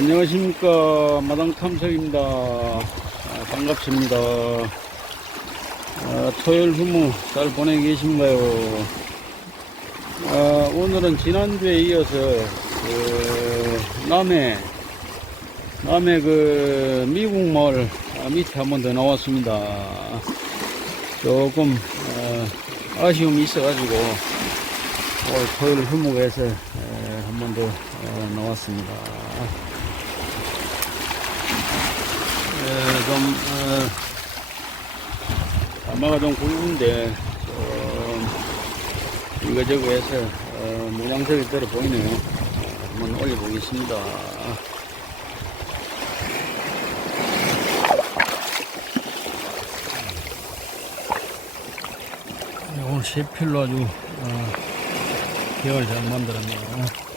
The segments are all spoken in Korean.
안녕하십니까. 마당 탐색입니다. 아, 반갑습니다. 아, 토요일 후무 잘 보내고 계신가요? 아, 오늘은 지난주에 이어서 그 남해 남해 그 미국 마을 아, 밑에 한 번 더 나왔습니다. 조금 어, 아쉬움이 있어 가지고 오늘 토요일 후무에서 한 번 더 나왔습니다. 에, 좀, 어, 아마가 좀 굵은데, 좀, 이거저거 해서, 어, 모양새가 들어 보이네요. 한번 올려보겠습니다. 네, 오늘 세 필로 아주, 어, 계열 잘 만들었네요.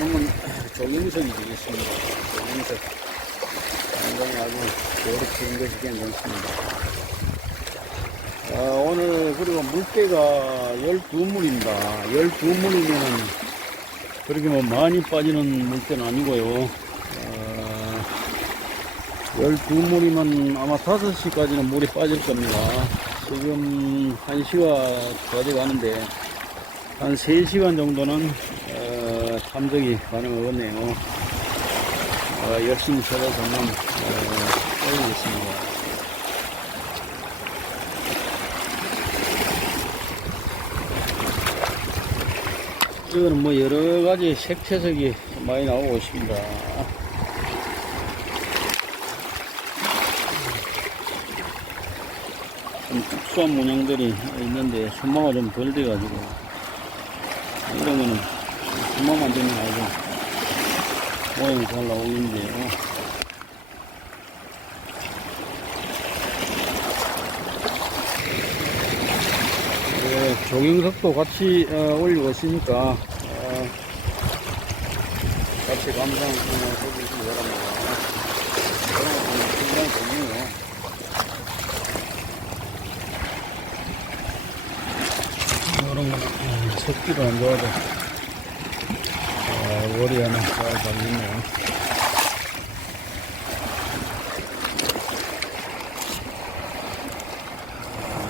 이놈은 조경석이 되겠습니다. 조경석. 상당히 아주 저렇게 인 것이 괜찮습니다. 아, 오늘 그리고 물때가 12물입니다. 12물이면 그렇게 뭐 많이 빠지는 물때는 아니고요. 아, 12물이면 아마 5시까지는 물이 빠질 겁니다. 지금 1시가 더 돼가는데 한 3시간 정도는 어, 탐정이 가능하겠네요. 어, 열심히 찾아서 한번 어, 올리겠습니다. 이거는 뭐 여러 가지 색채색이 많이 나오고 있습니다. 좀 특수한 문양들이 있는데 손모가 좀 덜 돼가지고 거는 손모만 되면 아주 모양이 잘 나오는데요. 네, 조경석도 같이 어, 올리고 있으니까 어, 같이 감상 어, 해주시기 바랍니다. 거. 이런 거는 음, 속기도 안 좋아도 아, 머리 하나 잘 달리네요.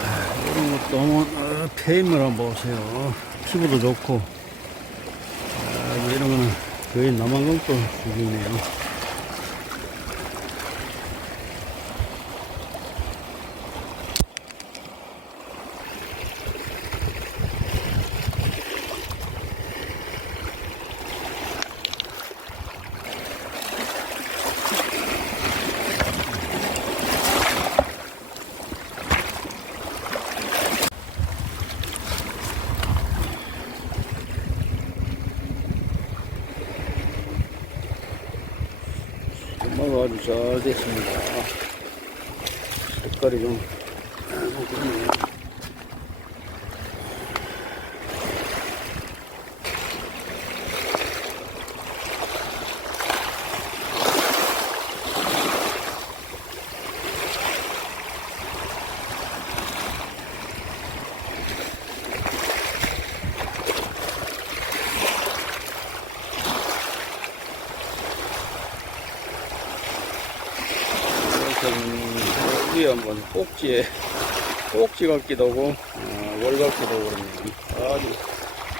아, 이런 것도 한번 어, 페임을 한번 보세요. 피부도 좋고 아, 이런 거는 거의 남한강도 수준이네요. 엄마가 아주 잘 됐습니다. 색깔이 좀, 아, 그러네. 한번 꼭지에 꼭지 같기도 하고 어, 월 같기도 하고 그러네요. 아주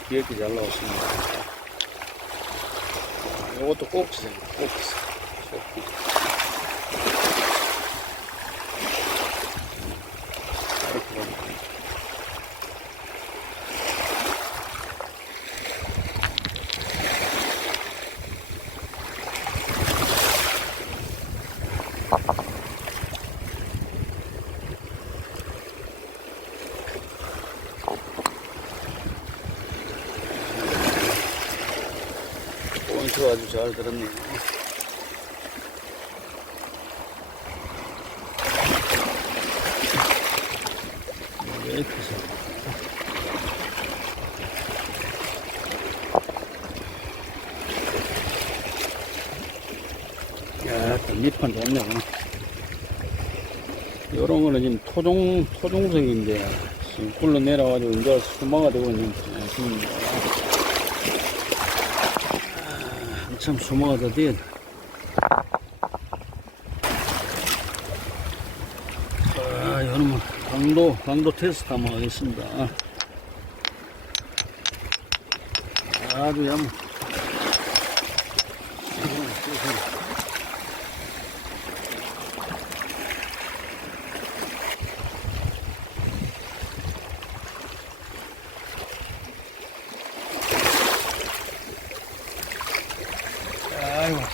귀엽게 잘 나왔습니다. 아, 이것도 꼭지세요. 꼭지. 꼭지. 이렇게 보면 아주 잘 들었네요. 밑판 좋네. 요런 거는 지금 토종, 토종석인데, 지금 굴러 내려가지고 이제 수마가 되고 있는 중입니다. 아, 한참 돼. 자, 여러분, 강도, 강도 테스트 한번 하겠습니다. 아주 양. 아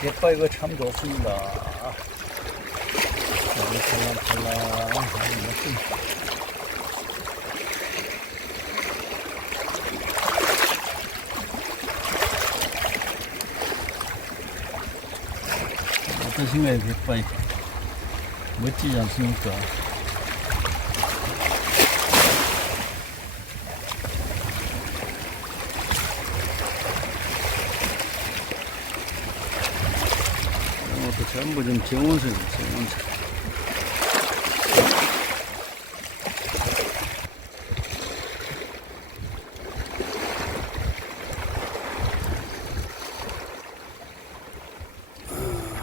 갯바 이거 참 좋습니다. 멋진. 어떠신가요, 갯바이? 멋지지 않습니까? 이런 것도 전부 좀 정원석이에요, 정원석.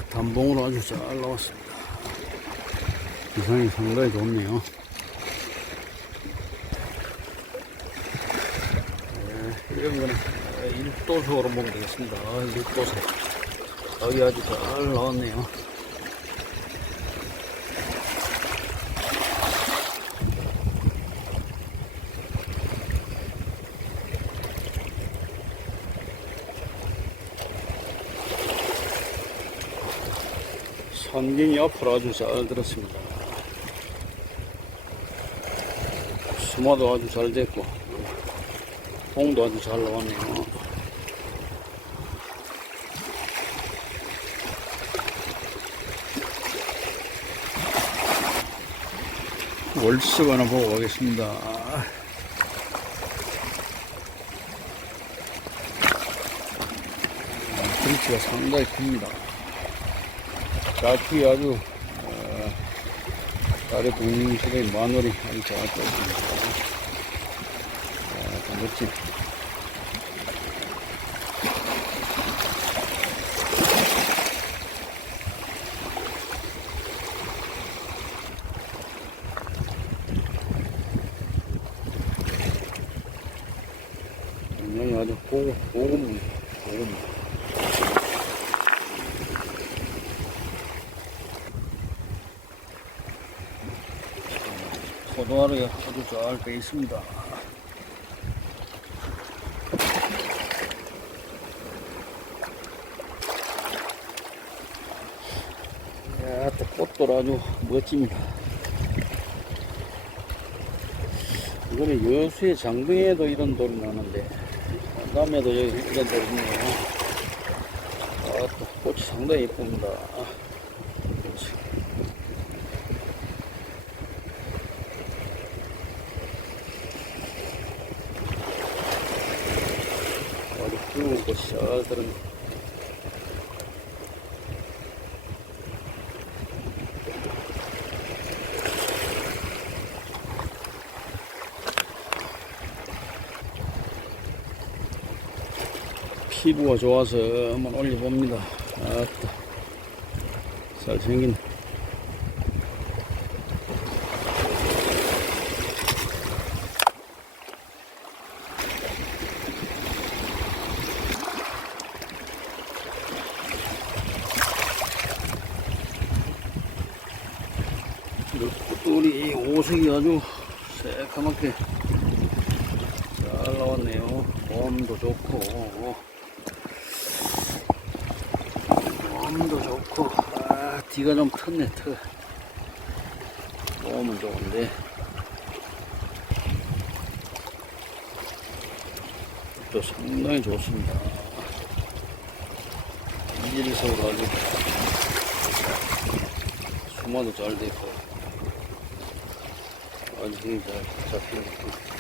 단봉으로 아주 잘 나왔습니다. 기상이 상당히 좋네요. 네, 이런 거는 일도석으로 먹으면 되겠습니다. 일도석. 여기 아주 잘 나왔네요. 산경이 앞으로 아주 잘 들었습니다. 수마도 아주 잘 됐고, 봉도 아주 잘 나왔네요. 월습 하나 보고 가겠습니다. 그리치가 상당히 큽니다. 좌측이 아주 어, 아래 동시대 마늘이 아주 잘 떴습니다. 자, 멋진 아주 고급, 고급, 고급. 포도알이 아주 잘 돼 있습니다. 야, 또 꽃도 아주 멋집니다. 이거는 여수의 장등에도 이런 돌이 나는데, 남에도 여기 이런 돌이 있네요. 아, 또 꽃이 상당히 이쁩니다. 아주 붉은 꽃이 잘 들은 피부가 좋아서 한번 올려봅니다. 아따, 잘생긴. 우리 오색이 아주 새까맣게 잘 나왔네요. 몸도 좋고, 몸도 좋고, 아, 뒤가 좀 텄네, 터. 몸은 좋은데. 또 상당히 좋습니다. 이질석으로 아주 수마도 잘 되고, 아주 힘이 잘 잡히고.